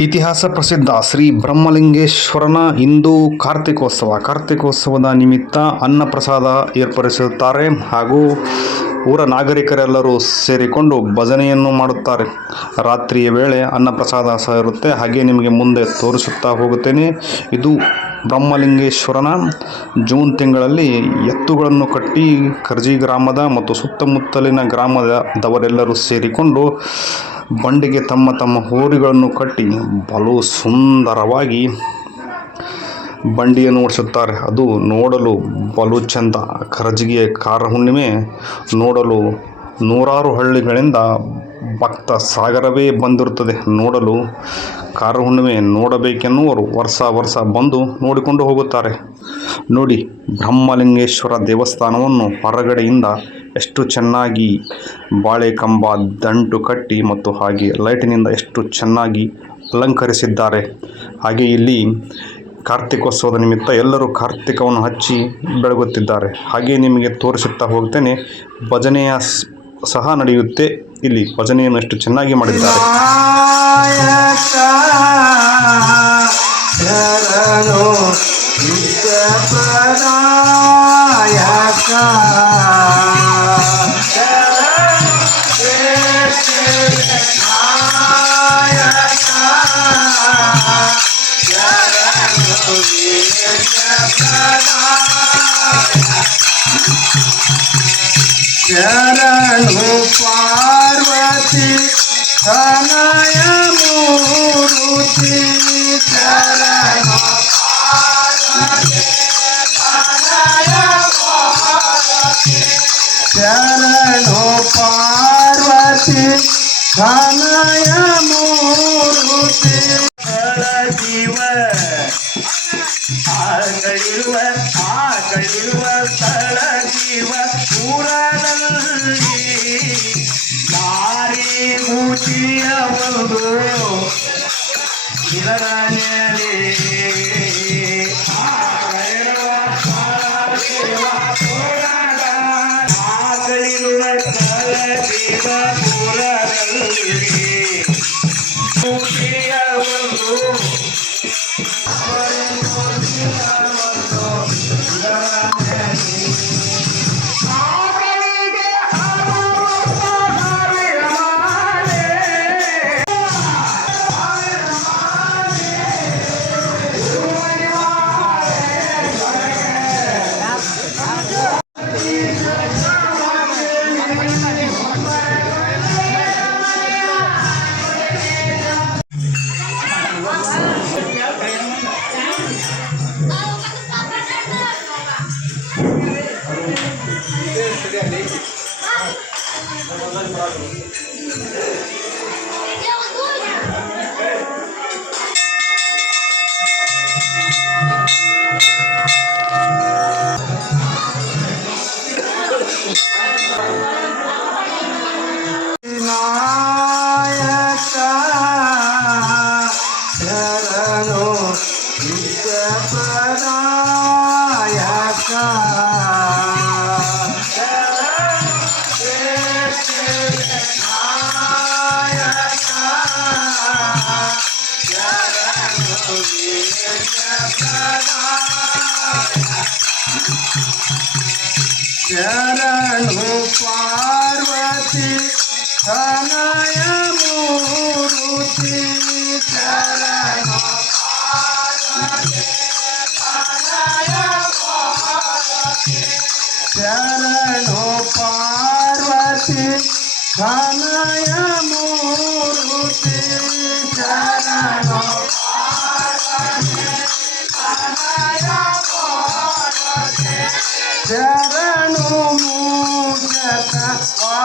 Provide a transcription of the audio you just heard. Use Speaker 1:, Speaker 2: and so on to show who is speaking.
Speaker 1: ಇತಿಹಾಸ ಪ್ರಸಿದ್ಧ ಶ್ರೀ ಬ್ರಹ್ಮಲಿಂಗೇಶ್ವರನ ಹಿಂದೂ ಕಾರ್ತಿಕೋತ್ಸವ. ಕಾರ್ತಿಕೋತ್ಸವದ ನಿಮಿತ್ತ ಅನ್ನಪ್ರಸಾದ ಏರ್ಪಡಿಸುತ್ತಾರೆ ಹಾಗೂ ಊರ ನಾಗರಿಕರೆಲ್ಲರೂ ಸೇರಿಕೊಂಡು ಭಜನೆಯನ್ನು ಮಾಡುತ್ತಾರೆ. ರಾತ್ರಿಯ ವೇಳೆ ಅನ್ನಪ್ರಸಾದ ಸಹ ಇರುತ್ತೆ. ಹಾಗೆ ನಿಮಗೆ ಮುಂದೆ ತೋರಿಸುತ್ತಾ ಹೋಗುತ್ತೇನೆ. ಇದು ಬ್ರಹ್ಮಲಿಂಗೇಶ್ವರನ ಜೂನ್ ತಿಂಗಳಲ್ಲಿ ಎತ್ತುಗಳನ್ನು ಕಟ್ಟಿ ಕರ್ಜಿ ಗ್ರಾಮದ ಮತ್ತು ಸುತ್ತಮುತ್ತಲಿನ ಗ್ರಾಮದವರೆಲ್ಲರೂ ಸೇರಿಕೊಂಡು ಬಂಡಿಗೆ ತಮ್ಮ ತಮ್ಮ ಹೋರಿಗಳನ್ನು ಕಟ್ಟಿ ಬಲು ಸುಂದರವಾಗಿ ಬಂಡಿಯನ್ನು ಓಡಿಸುತ್ತಾರೆ. ಅದು ನೋಡಲು ಬಲು ಚಂದ. ಕರಜಿಗೆ ಕಾರ ಹುಣ್ಣಿಮೆ ನೋಡಲು ನೂರಾರು ಹಳ್ಳಿಗಳಿಂದ ಭಕ್ತ ಸಾಗರವೇ ಬಂದಿರುತ್ತದೆ. ನೋಡಲು ಕಾರ ಹುಣ್ಣಿಮೆ ನೋಡಬೇಕೆನ್ನುವರು ವರ್ಷ ವರ್ಷ ಬಂದು ನೋಡಿಕೊಂಡು ಹೋಗುತ್ತಾರೆ. ನೋಡಿ, ಬ್ರಹ್ಮಲಿಂಗೇಶ್ವರ ದೇವಸ್ಥಾನವನ್ನು ಹೊರಗಡೆಯಿಂದ ಎಷ್ಟು ಚೆನ್ನಾಗಿ ಬಾಳೆ ಕಂಬ, ದಂಟು ಕಟ್ಟಿ ಮತ್ತು ಹಾಗೆ ಲೈಟಿನಿಂದ ಎಷ್ಟು ಚೆನ್ನಾಗಿ ಅಲಂಕರಿಸಿದ್ದಾರೆ. ಹಾಗೆ ಇಲ್ಲಿ ಕಾರ್ತಿಕೋತ್ಸವದ ನಿಮಿತ್ತ ಎಲ್ಲರೂ ಕಾರ್ತಿಕವನ್ನು ಹಚ್ಚಿ ಬೆಳಗುತ್ತಿದ್ದಾರೆ. ಹಾಗೆ ನಿಮಗೆ ತೋರಿಸುತ್ತಾ ಹೋಗ್ತೇನೆ. ಭಜನೆಯ ಸಹ ನಡೆಯುತ್ತೆ. ಇಲ್ಲಿ ಭಜನೆಯನ್ನು ಎಷ್ಟು ಚೆನ್ನಾಗಿ ಮಾಡಿದ್ದಾರೆ.
Speaker 2: ಶರಣು ನಿತ್ಯಪ್ರದಾಯಕ ಶರಣು ನಾಯಕ ಶರಣು ಶರಣು ಪಾರ್ವತಿ ತನಯ ಮೂರುತಿ ಶರಣು ಪಾರ್ವತಿ ತನಯ ಮೂರುತಿ. ಶರಣು ಪಾರ್ವತಿ ತನಯ ಮೂರುತಿ ಜೀವ ಆಗಳಿರುವ ಆಗಳಿರುವ ಸ್ಥಳ ಜೀವ ಊರನಲ್ಲಿ ದಾರಿ ಮೂತಿಯ ಒಂದು ಇದರ mensagem para mim. Shara no parvati, Shara no parvati, అనుమూలత వా